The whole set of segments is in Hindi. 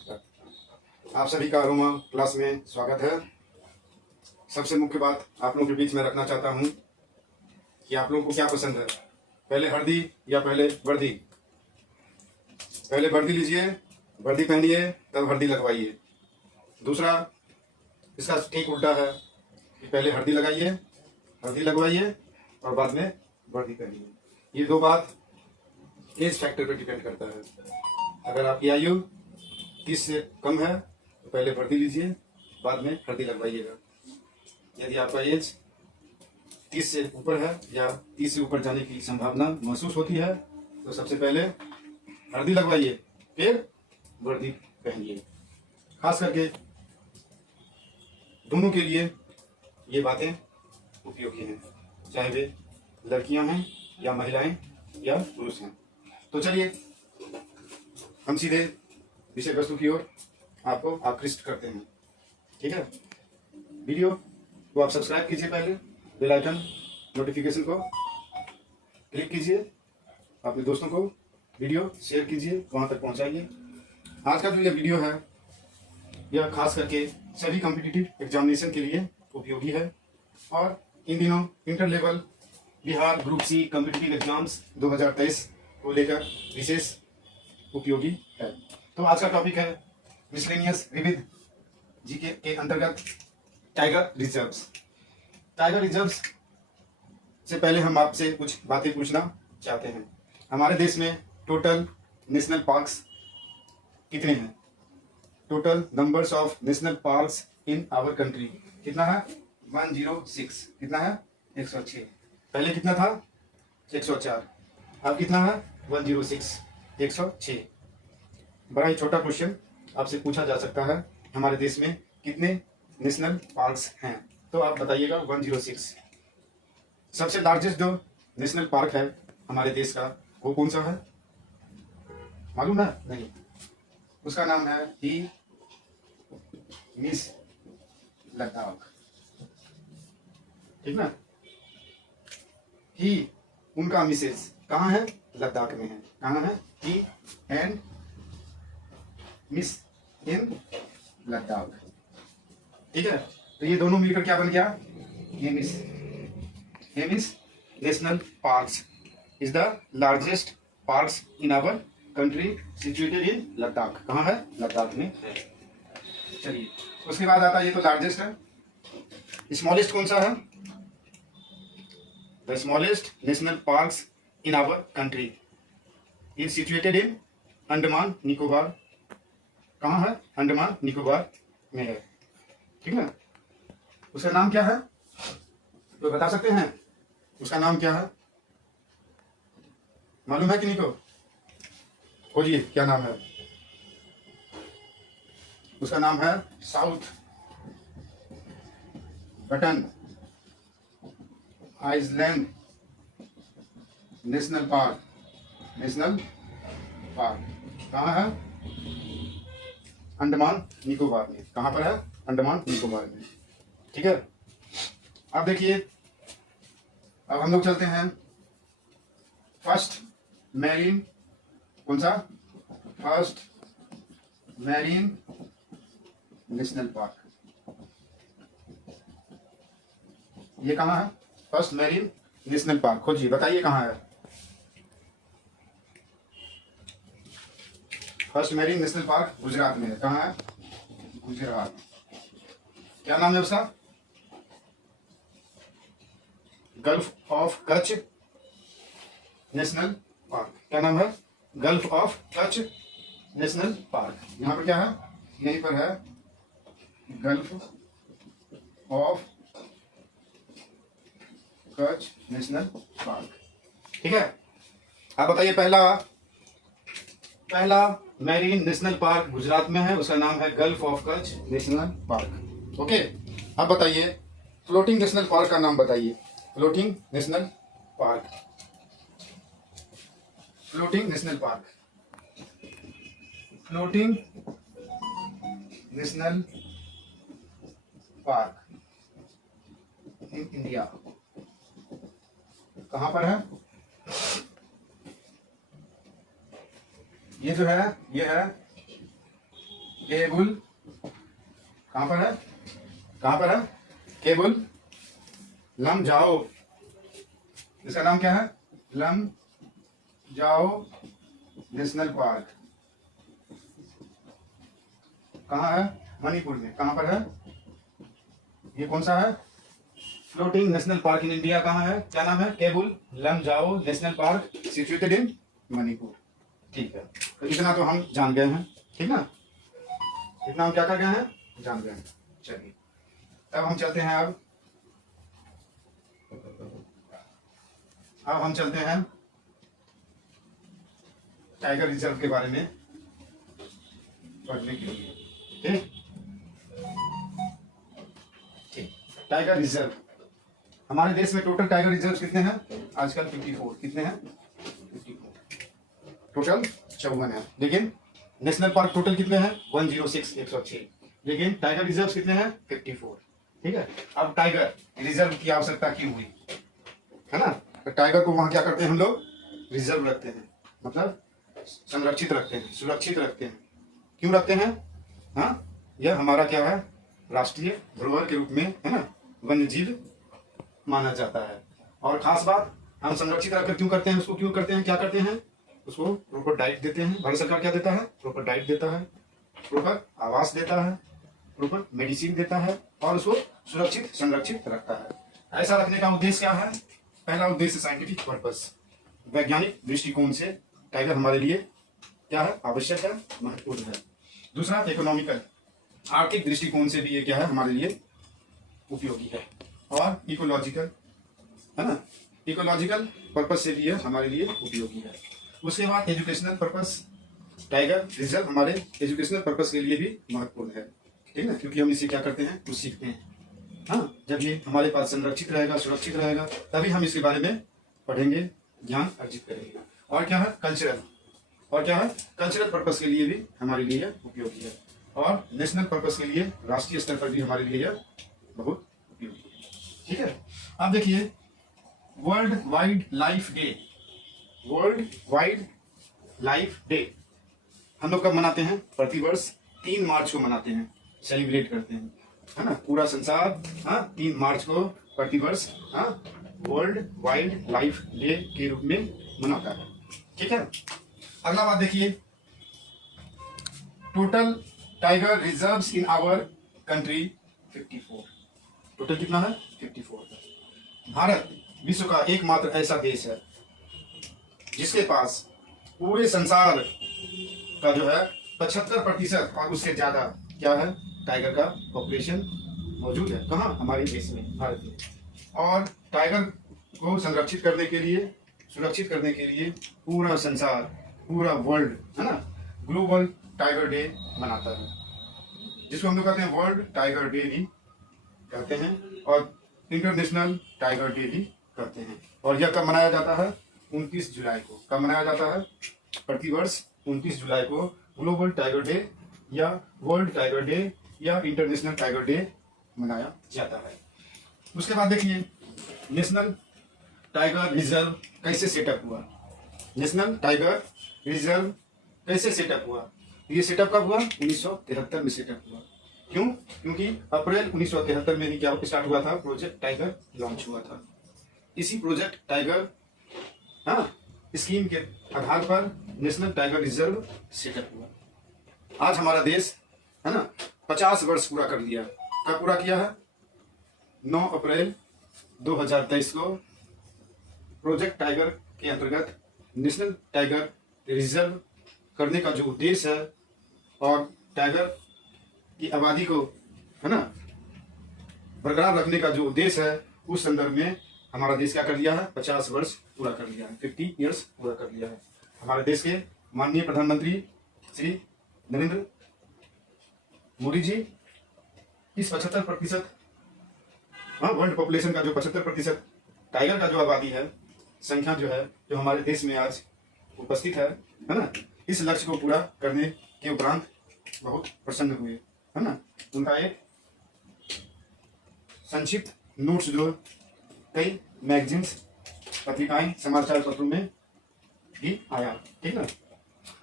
आप सभी का रोमा क्लास में स्वागत है। सबसे मुख्य बात आप लोगों के बीच में रखना चाहता हूँ कि आप लोगों को क्या पसंद है, पहले हल्दी या पहले वर्दी। पहले वर्दी लीजिए, वर्दी पहनिए, तब हल्दी लगवाइए। दूसरा इसका ठीक उल्टा है कि पहले हल्दी लगाइए, हल्दी लगवाइए और बाद में वर्दी पहनिए। ये दो बात एज फैक्टर पर डिपेंड करता है। अगर आपकी आयु 30 से कम है तो पहले वर्दी लीजिए, बाद में हल्दी लगवाइएगा। यदि आपका एज 30 से ऊपर है या 30 से ऊपर जाने की संभावना महसूस होती है तो सबसे पहले हल्दी लगवाइए, फिर वर्दी पहनिए। खास करके दोनों के लिए ये बातें उपयोगी हैं, चाहे वे लड़कियां हैं या महिलाएं या पुरुष हैं। तो चलिए हम सीधे विषय वस्तु की ओर आपको आकृष्ट करते हैं। ठीक है, वीडियो को आप सब्सक्राइब कीजिए, पहले बेल आइकन नोटिफिकेशन को क्लिक कीजिए, अपने दोस्तों को वीडियो शेयर कीजिए, वहां तक पहुंचाइए। आज का जो ये वीडियो है यह खास करके सभी कॉम्पिटिटिव एग्जामिनेशन के लिए उपयोगी है और इन दिनों inter level Bihar group C competitive exams 2023 को लेकर विशेष उपयोगी है। तो आज का टॉपिक है मिसलेनियस विविध जीके के अंतर्गत टाइगर रिजर्व्स। टाइगर रिजर्व्स से पहले हम आपसे कुछ बातें पूछना चाहते हैं। हमारे देश में टोटल नेशनल पार्क्स कितने हैं? Total numbers of national parks in our country कितना है? 106। कितना है? 106। पहले कितना था? 104। अब कितना है? 106। 106। बड़ा ही छोटा क्वेश्चन आपसे पूछा जा सकता है, हमारे देश में कितने नेशनल पार्क्स हैं? तो आप बताइएगा 106। सबसे लार्जेस्ट जो नेशनल पार्क है हमारे देश का वो कौन सा है? मालूम है? नहीं। उसका नाम है ही मिस लद्दाख। ठीक ना? ही उनका मिसेस कहाँ है? लद्दाख में है। कहाँ है? Hemis in Ladakh. ठीक है, तो ये दोनों मिलकर क्या बन गया? Hemis. Hemis national parks is the largest parks in our country situated in Ladakh. कहाँ है? लद्दाख में है। चलिए, उसके बाद आता है, ये तो लार्जेस्ट है। स्मॉलेस्ट कौन सा है? The smallest national parks in our country is situated in Andaman Nicobar. कहाँ है? अंडमान निकोबार में है। ठीक है, उसका नाम क्या है तो बता सकते हैं? उसका नाम क्या है? मालूम है कि नहीं को? खोजिए क्या नाम है। उसका नाम है South Button Island National Park. National park कहाँ है? अंडमान निकोबार में। कहाँ पर है? अंडमान निकोबार में। ठीक है, अब देखिए, अब हम लोग चलते हैं फर्स्ट मैरीन। कौन सा? First marine national park. ये कहाँ है? First marine national park. खोजिए, बताइए कहाँ है? First marine national park Gujarat में है। कहाँ है? गुजरात। क्या नाम है उसका? Gulf of Kutch national park. क्या नाम है? Gulf of Kutch national park. यहाँ पर क्या है? यहीं पर है gulf of Kutch national park. ठीक है, आप बताइए, पहला मैरीन नेशनल पार्क गुजरात में है, उसका नाम है gulf of Kutch national park. Okay, अब बताइए फ्लोटिंग नेशनल पार्क का नाम बताइए। Floating national park. Floating national park. Floating national park in India कहाँ पर है? ये जो है ये है केबुल कहाँ पर है, कहाँ पर है, केबुल लमजाओ, इसका नाम क्या है, लमजाओ नेशनल पार्क। कहाँ है, मणिपुर में। कहाँ पर है, ये कौन सा है, floating national park in India. कहाँ है, क्या नाम है, Keibul Lamjao National Park situated in Manipur. ठीक है, तो इतना तो हम जान गए हैं, ठीक ना, इतना हम क्या कर गए हैं, जान गए हैं। चलिए अब हम चलते हैं, अब हम चलते हैं टाइगर रिजर्व के बारे में पढ़ने के लिए। ठीक ठीक, टाइगर रिजर्व हमारे देश में टोटल टाइगर रिजर्व कितने हैं आजकल, 54। कितने हैं, 54 टोटल, 54 है। लेकिन नेशनल पार्क टोटल कितने हैं, 106, 106। लेकिन टाइगर रिजर्व कितने हैं, 54। ठीक है, अब टाइगर रिजर्व की आवश्यकता क्यों हुई, है ना, तो टाइगर को वहां क्या करते हैं हम लोग, रिजर्व रखते हैं, मतलब संरक्षित रखते हैं, सुरक्षित रखते हैं। क्यों रखते हैं, हाँ, यह हमारा क्या है, राष्ट्रीय धरोहर के रूप में, है ना, वन्य जीव माना जाता है। और खास बात, हम संरक्षित रखकर क्यों करते हैं, उसको क्यों करते हैं, क्या करते हैं, उसको प्रॉपर डाइट देते हैं। भारत सरकार क्या देता है, प्रॉपर डाइट देता है, प्रॉपर आवास देता है, प्रॉपर मेडिसिन देता है, और उसको सुरक्षित संरक्षित रखता है। ऐसा रखने का उद्देश्य क्या है, पहला उद्देश्य साइंटिफिक पर्पस, वैज्ञानिक दृष्टिकोण से टाइगर हमारे लिए क्या है, आवश्यक है, महत्वपूर्ण है। दूसरा इकोनॉमिकल, आर्थिक दृष्टिकोण से भी ये क्या है, हमारे लिए उपयोगी है। और इकोलॉजिकल, है ना, इकोलॉजिकल पर्पस से भी ये हमारे लिए उपयोगी है। उसके बाद एजुकेशनल पर्पस, टाइगर रिजर्व हमारे एजुकेशनल पर्पस के लिए भी महत्वपूर्ण है, ठीक है, क्योंकि हम इसे क्या करते हैं, कुछ सीखते हैं। हाँ, जब ये हमारे पास संरक्षित रहेगा, सुरक्षित रहेगा, तभी हम इसके बारे में पढ़ेंगे, ज्ञान अर्जित करेंगे। और क्या है, कल्चरल, और क्या है, कल्चरल पर्पस के लिए भी हमारे लिए उपयोगी है। और नेशनल पर्पस के लिए, राष्ट्रीय स्तर पर भी हमारे लिए यह बहुत उपयोगी है। ठीक है, अब देखिए world wild life day, world wild life day हम लोग कब मनाते हैं, प्रतिवर्ष 3 मार्च को मनाते हैं, सेलिब्रेट करते हैं, है ना, पूरा संसार, हाँ, 3 मार्च को प्रतिवर्ष, हाँ, वर्ल्ड वाइल्ड लाइफ डे के रूप में मनाता है। ठीक है, अगला बात देखिए, total tiger reserves in our country 54। Total कितना है, 54। भारत विश्व का एकमात्र ऐसा देश है जिसके पास पूरे संसार का जो है 75% और उससे ज्यादा क्या है, टाइगर का पॉपुलेशन मौजूद है। कहाँ, हमारे देश में, भारत में। और टाइगर को संरक्षित करने के लिए, सुरक्षित करने के लिए पूरा संसार, पूरा वर्ल्ड, है ना, ग्लोबल टाइगर डे मनाता है, जिसको हम लोग कहते हैं वर्ल्ड टाइगर डे भी कहते हैं, और इंटरनेशनल टाइगर डे भी कहते हैं। और यह कब मनाया जाता है, 29 जुलाई को। कब मनाया जाता है, प्रतिवर्ष 29 जुलाई को ग्लोबल टाइगर डे या वर्ल्ड टाइगर डे या इंटरनेशनल टाइगर डे मनाया जाता है। उसके बाद देखिए नेशनल टाइगर रिजर्व कैसे सेटअप हुआ, नेशनल टाइगर रिजर्व कैसे सेटअप हुआ। ये सेटअप कब हुआ, 1973 में सेटअप हुआ। क्यों, क्योंकि अप्रैल 1973 में ही क्या स्टार्ट हुआ था, प्रोजेक्ट टाइगर लॉन्च हुआ था। इसी प्रोजेक्ट टाइगर, हाँ, स्कीम के आधार पर नेशनल टाइगर रिजर्व सेटअप हुआ। आज हमारा देश, है ना, 50 वर्ष पूरा कर लिया। कब पूरा किया है, 9 अप्रैल 2023 को प्रोजेक्ट टाइगर के अंतर्गत नेशनल टाइगर रिजर्व करने का जो उद्देश्य है और टाइगर की आबादी को, है ना, बरकरार रखने का जो उद्देश्य है, उस संदर्भ में हमारा देश क्या कर लिया है, 50 वर्ष पूरा कर लिया है, 50 ईयर्स पूरा कर लिया है। हमारे देश के माननीय प्रधानमंत्री श्री नरेंद्र मोदी जी इस 75%, हाँ, वर्ल्ड पॉपुलेशन का जो 75% टाइगर का जो आबादी है, संख्या जो है, जो हमारे देश में आज उपस्थित है ना, इस लक्ष्य को पूरा करने के उपरांत बहुत प्रसन्न हुए, है ना। उनका एक संक्षिप्त नोट्स जो कई मैगजीन्स, पत्रिकाएं, समाचार पत्रों में भी आया, ठीक है।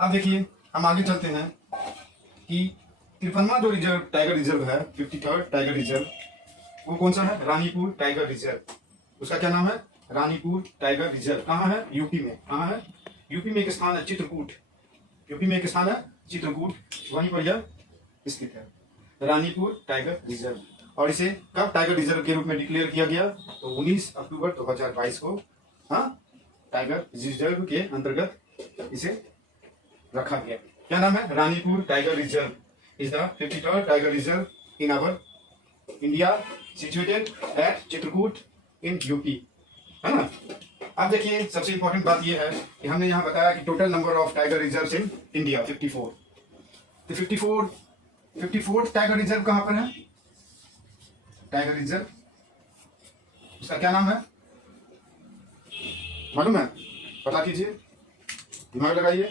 अब देखिए हम आगे चलते हैं कि 53वां जो रिजर्व टाइगर रिजर्व है, 53rd टाइगर रिजर्व, वो कौन सा है? Ranipur Tiger reserve. उसका क्या नाम है? Ranipur Tiger reserve. कहाँ है? यूपी में। कहाँ है? यूपी में एक स्थान है चित्रकूट। यूपी में एक स्थान है चित्रकूट, वहीं पर यह स्थित है, रानीपुर टाइगर रिजर्व। और इसे कब टाइगर रिजर्व के रूप में डिक्लेयर किया गया? तो 19 अक्टूबर 2022 को, हाँ, टाइगर रिजर्व के अंतर्गत इसे रखा गया। क्या नाम है? Ranipur Tiger Reserve is the 53rd tiger reserve in our India, situated at Chitrakoot in UP, है ना। अब देखिए, सबसे इंपॉर्टेंट बात यह है कि हमने यहाँ बताया कि total number of tiger reserve in India 54। तो 54th टाइगर रिजर्व कहाँ पर है? टाइगर रिजर्व, उसका क्या नाम है? मालूम है? पता कीजिए, दिमाग लगाइए,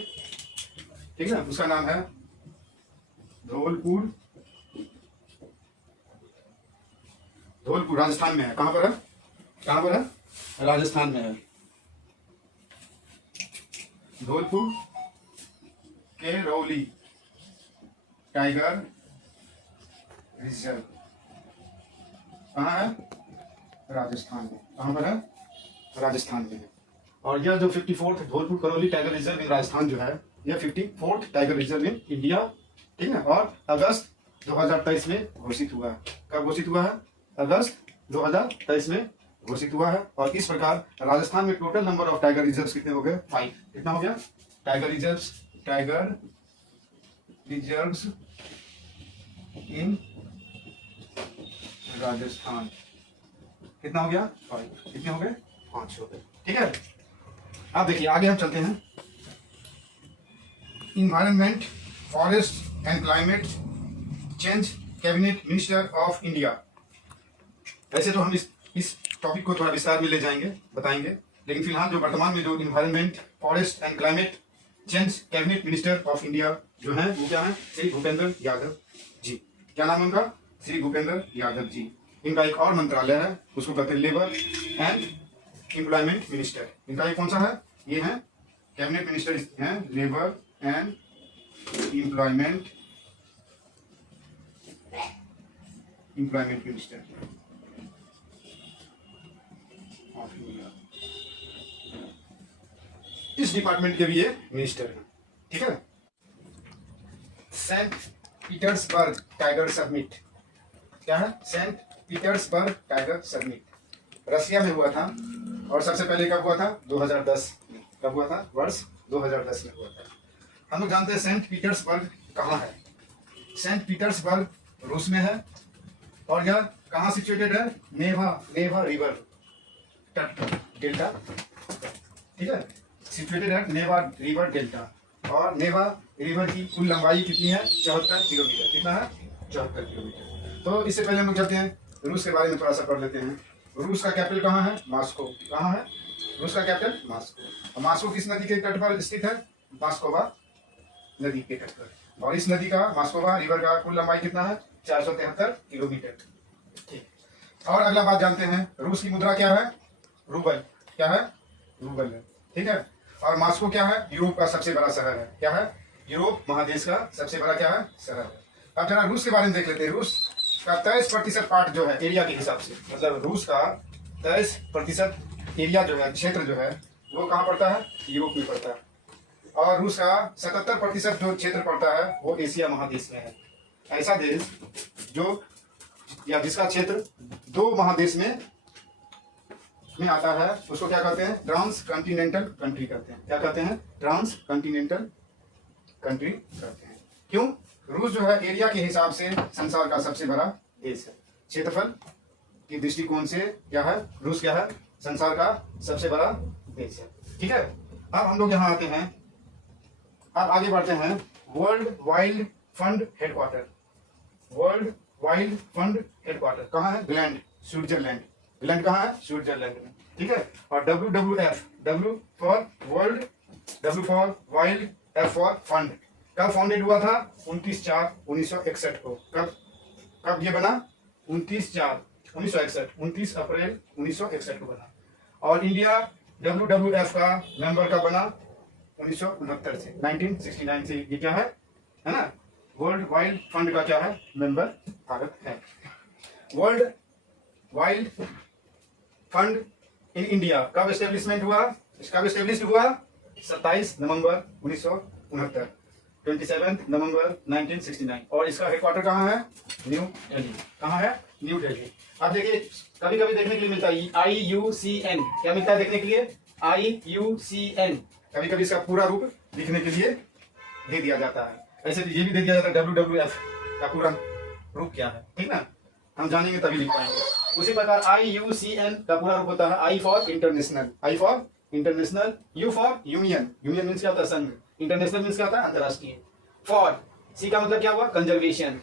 ठीक है। उसका नाम है धौलपुर। धौलपुर राजस्थान में है। कहां पर है? कहां पर है? राजस्थान में है। धौलपुर केरौली टाइगर रिजर्व कहाँ है? राजस्थान में। कहां पर है? राजस्थान में है। और यह जो 54th Dholpur Karauli tiger reserve इन राजस्थान जो है, यह 54th tiger reserve in India, ठीक है। और अगस्त 2023 में घोषित हुआ है। कब घोषित हुआ है? अगस्त 2023 में घोषित हुआ है। और इस प्रकार राजस्थान में total number of tiger reserves कितने हो गए? 5। कितना हो गया? टाइगर रिजर्व्स इन राजस्थान कितना हो गया? 5। कितने हो गए? 5 हो गए, ठीक है। अब देखिए, आगे हम चलते हैं। Environment, forest and climate change cabinet minister of India. ऐसे तो हम इस टॉपिक को थोड़ा विस्तार में ले जाएंगे, बताएंगे, लेकिन फिलहाल जो वर्तमान में जो environment, forest and climate change cabinet minister of India जो है, वो क्या है? श्री भूपेंद्र यादव जी। क्या नाम है उनका? श्री भूपेंद्र यादव जी। इनका एक और मंत्रालय है, उसको कहते हैं लेबर एंड एम्प्लॉयमेंट मिनिस्टर। इनका ये कौन सा है? ये है कैबिनेट मिनिस्टर हैं, labour and employment minister of India. इस डिपार्टमेंट के भी ये मिनिस्टर हैं, ठीक है। Saint Petersburg Tiger Summit. क्या है? Saint Petersburg Tiger Summit Russia में हुआ था। और सबसे पहले कब हुआ था? 2010 में। कब हुआ था? वर्ष 2010 में हुआ था। हम लोग जानते हैं सेंट पीटर्सबर्ग कहाँ है। सेंट पीटर्सबर्ग रूस में है। और यह कहाँ सिचुएटेड है? नेवा रिवर तट डेल्टा, ठीक है। सिचुएटेड है नेवा रिवर डेल्टा। और नेवा रिवर की कुल लंबाई कितनी है? 74 किलोमीटर। कितना है? 74 किलोमीटर। तो इससे पहले हम लोग चलते हैं रूस के बारे में थोड़ा सा पढ़ लेते हैं। रूस का कैपिटल कहाँ है? मॉस्को। कहाँ है रूस का कैपिटल? मॉस्को। मॉस्को किस नदी के तट पर स्थित है? मास्कोवा नदी के तट पर। और इस नदी का, मास्कोवा रिवर का कुल लंबाई कितना है? 473 किलोमीटर, ठीक। और अगला बात जानते हैं, रूस की मुद्रा क्या है? रूबल। क्या है? रूबल है, ठीक है। और मॉस्को क्या है? यूरोप का सबसे बड़ा शहर है। क्या है? यूरोप महादेश का सबसे बड़ा क्या है? शहर है। अब जरा रूस के बारे में देख लेते हैं। रूस का 23% पार्ट जो है एरिया के हिसाब से, मतलब रूस का 23% एरिया जो है, क्षेत्र जो है, वो कहाँ पड़ता है? यूरोप में पड़ता है। और रूस का 77% जो क्षेत्र पड़ता है वो एशिया महादेश में है। ऐसा देश जो या जिसका क्षेत्र 2 महादेश में आता है, उसको क्या कहते हैं? ट्रांस कॉन्टिनेंटल कंट्री कहते हैं। क्या कहते हैं? ट्रांस कॉन्टिनेंटल कंट्री कहते हैं। क्यों? रूस जो है एरिया के हिसाब से संसार का सबसे बड़ा देश है। क्षेत्रफल की दृष्टिकोण से क्या है? रूस क्या है? संसार का सबसे बड़ा देश है, ठीक है। अब हम लोग यहाँ आते हैं, अब आगे बढ़ते हैं। World wild fund headquarter. World wild fund headquarter कहाँ है? Gland, Switzerland. ग्लैंड कहाँ है? स्विट्जरलैंड में, ठीक है। और WWF, W for world, W for wild, F for fund, कब फाउंडेड हुआ था? 29/4/1961 को। कब ये बना? 29/4/1961, 29 अप्रैल 1961 को बना। और इंडिया WWF का मेंबर कब बना? 1969 से, 1969 से। ये क्या है ना? वर्ल्ड वाइल्ड फंड का क्या है, मेंबर भारत है। World wild fund in India कब एस्टेब्लिशमेंट हुआ, कब एस्टेब्लिश हुआ, 27 नवंबर 1969, 27 नवंबर 1969। और इसका हेडक्वार्टर कहाँ है, न्यू दिल्ली। कहाँ है, न्यू दिल्ली। अब देखिए कभी कभी देखने के लिए मिलता है IUCN, क्या मिलता है देखने के लिए, IUCN। कभी कभी इसका पूरा रूप लिखने के लिए दे दिया जाता है, ऐसे ये भी दे दिया जाता है WWF का पूरा रूप क्या है, ठीक ना, हम जानेंगे तभी लिख पाएंगे। उसी प्रकार IUCN का पूरा रूप होता है I for international, I for international, U for union, union means क्या होता है, संघ, इंटरनेशनल मीन्स क्या होता है, अंतरराष्ट्रीय। फॉर C का मतलब क्या हुआ, कंजर्वेशन,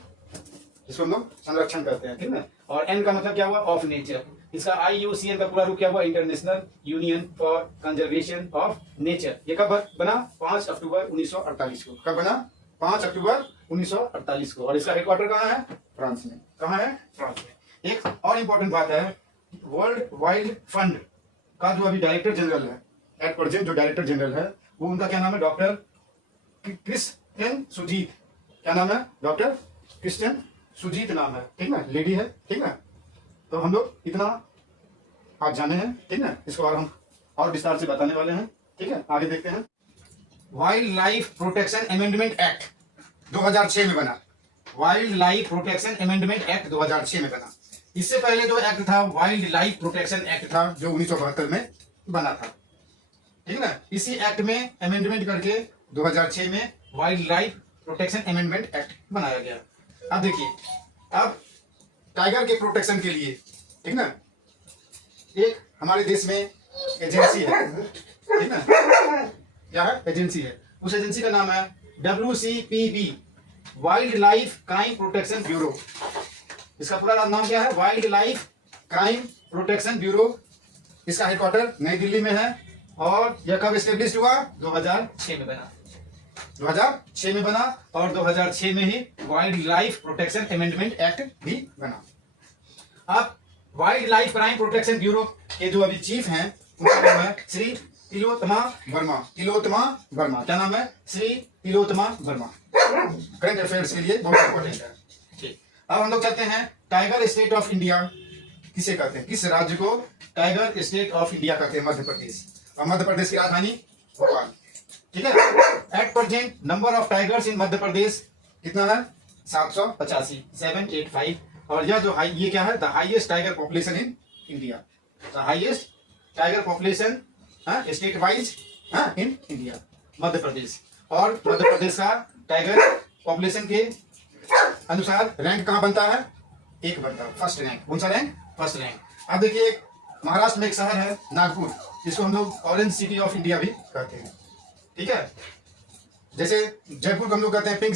जिसको हम लोग संरक्षण करते हैं, ठीक ना। और N का मतलब क्या हुआ, ऑफ नेचर। इसका IUCN का पूरा रूप क्या हुआ, international union for conservation of nature. ये कब बना, 5 अक्टूबर 1948 को। कब बना, 5 अक्टूबर 1948 को। और इसका हेडक्वार्टर कहाँ है, फ्रांस में। कहाँ है, फ्रांस में। एक और इंपॉर्टेंट बात है, वर्ल्ड वाइल्ड फंड का जो अभी डायरेक्टर जनरल है, एट प्रेजेंट जो डायरेक्टर जनरल है, वो उनका क्या नाम है, डॉक्टर क्रिस्टियन सुजीत। क्या नाम है, डॉक्टर क्रिस्टियन सुजीत नाम है, ठीक ना, लेडी है, ठीक ना। तो हम लोग इतना आज जाने हैं, ठीक ना, इसको और हम और विस्तार से बताने वाले हैं, ठीक है। आगे देखते हैं। Wild life protection amendment act 2006 में बना, wild life protection amendment act 2006 में बना। इससे पहले जो एक्ट था वाइल्ड लाइफ प्रोटेक्शन एक्ट था, जो 1972 में बना था, ठीक ना। इसी एक्ट में अमेंडमेंट करके 2006 में wild life protection amendment act बनाया गया। अब देखिए, अब टाइगर के प्रोटेक्शन के लिए, ठीक ना, एक हमारे देश में एजेंसी है, ठीक ना, क्या है, एजेंसी है। उस एजेंसी का नाम है WCPB, wild life crime protection bureau. इसका पूरा नाम क्या है, wild life crime protection bureau. इसका हेडक्वार्टर नई दिल्ली में है। और यह कब एस्टेब्लिश हुआ, 2006 में बना, 2006 में बना। और 2006 में ही wildlife protection amendment act भी बना। अब wildlife crime protection bureau के जो अभी चीफ हैं, उनका नाम है श्री तिलोत्तमा वर्मा। तिलोत्तमा वर्मा, क्या नाम है, श्री तिलोत्तमा वर्मा। करंट अफेयर्स के लिए बहुत इंपॉर्टेंट है, ठीक। अब हम लोग चलते हैं, टाइगर स्टेट ऑफ इंडिया किसे कहते हैं, किस राज्य को टाइगर स्टेट ऑफ इंडिया कहते हैं, मध्य प्रदेश। और मध्य प्रदेश की राजधानी भोपाल, ठीक है। At present number of tigers in Madhya Pradesh कितना है, 785, 785। और यह जो ये क्या है, the highest tiger population in India, the highest tiger population state wise in India, Madhya Pradesh. और मध्य प्रदेश का टाइगर पॉपुलेशन के अनुसार रैंक कहाँ बनता है, एक बनता है, फर्स्ट रैंक। कौन सा रैंक, फर्स्ट रैंक। अब देखिए, महाराष्ट्र में एक शहर है नागपुर, जिसको हम लोग ऑरेंज सिटी ऑफ इंडिया भी कहते हैं, ठीक है। जैसे जयपुर को हम लोग कहते हैं पिंक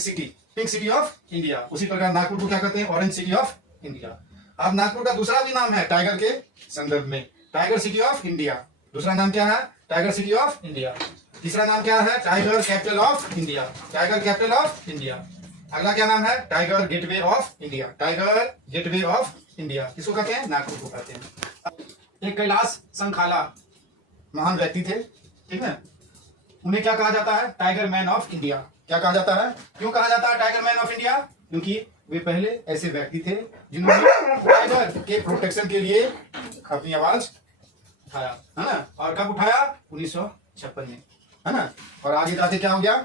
सिटी ऑफ इंडिया, उसी प्रकार नागपुर को क्या कहते हैं, ऑरेंज सिटी ऑफ इंडिया। अब नागपुर का दूसरा भी नाम है टाइगर के संदर्भ में, टाइगर सिटी ऑफ इंडिया। दूसरा नाम क्या है, टाइगर सिटी ऑफ इंडिया। तीसरा नाम क्या है, tiger capital of India, tiger capital of India. अगला क्या नाम है, tiger gateway of India, tiger gateway of India. किसको कहते हैं, नागपुर को कहते हैं। एक कैलाश संखाला महान व्यक्ति थे, ठीक है। उन्हें क्या कहा जाता है, टाइगर मैन ऑफ इंडिया। क्या कहा जाता है, क्यों कहा जाता है टाइगर मैन ऑफ इंडिया, क्योंकि वे पहले ऐसे व्यक्ति थे जिन्होंने टाइगर के प्रोटेक्शन के लिए अपनी आवाज उठाया, है ना। और कब उठाया, 1956 में, है ना। और आगे जाके क्या हो गया,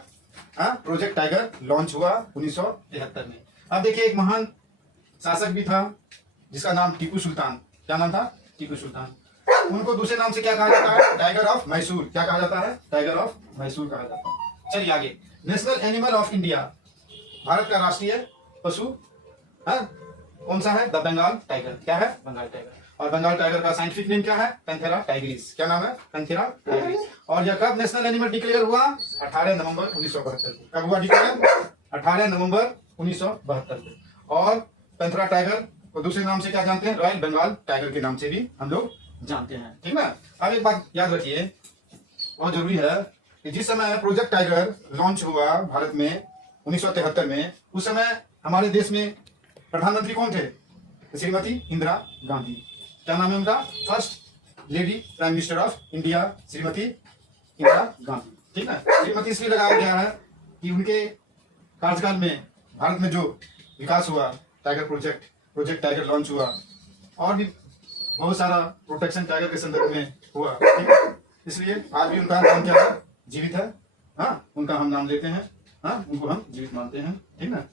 प्रोजेक्ट टाइगर लॉन्च हुआ 1973 में। अब देखिए, एक महान शासक भी था जिसका नाम टीपू सुल्तान। क्या नाम था, टीपू सुल्तान। उनको दूसरे नाम से क्या कहा जाता है, टाइगर ऑफ मैसूर। क्या कहा जाता है, टाइगर ऑफ मैसूर कहा जाता है। चलिए आगे, national animal of India, Bharat का राष्ट्रीय पशु कौन सा है, द बंगाल टाइगर। क्या है, बंगाल टाइगर। और बंगाल टाइगर का साइंटिफिक नेम क्या है, पैंथेरा टाइग्रिस। क्या नाम है, पैंथेरा टाइग्रिस। और यह कब नेशनल एनिमल डिक्लेयर हुआ, 18 नवंबर 1972 को। कब हुआ डिक्लेयर, 18 नवंबर 1972 को। और पैंथेरा टाइगर को दूसरे नाम से क्या जानते हैं, रॉयल बंगाल टाइगर के नाम से भी हम लोग जानते हैं, ठीक ना। अब एक बात याद रखिए, बहुत जरूरी है, कि जिस समय प्रोजेक्ट टाइगर लॉन्च हुआ भारत में 1973 में, उस समय हमारे देश में प्रधानमंत्री कौन थे, श्रीमती इंदिरा गांधी। क्या नाम है उनका, first lady prime minister of India, Shrimati Indira Gandhi, ठीक है। श्रीमती इसलिए लगाया गया है कि उनके कार्यकाल में भारत में जो विकास हुआ, टाइगर प्रोजेक्ट टाइगर लॉन्च हुआ, और भी बहुत सारा प्रोटेक्शन टाइगर के संदर्भ में हुआ, ठीक है। इसलिए आज भी उनका नाम क्या है, जीवित है। हाँ, उनका हम नाम लेते हैं, हाँ, उनको हम जीवित मानते हैं, ठीक ना।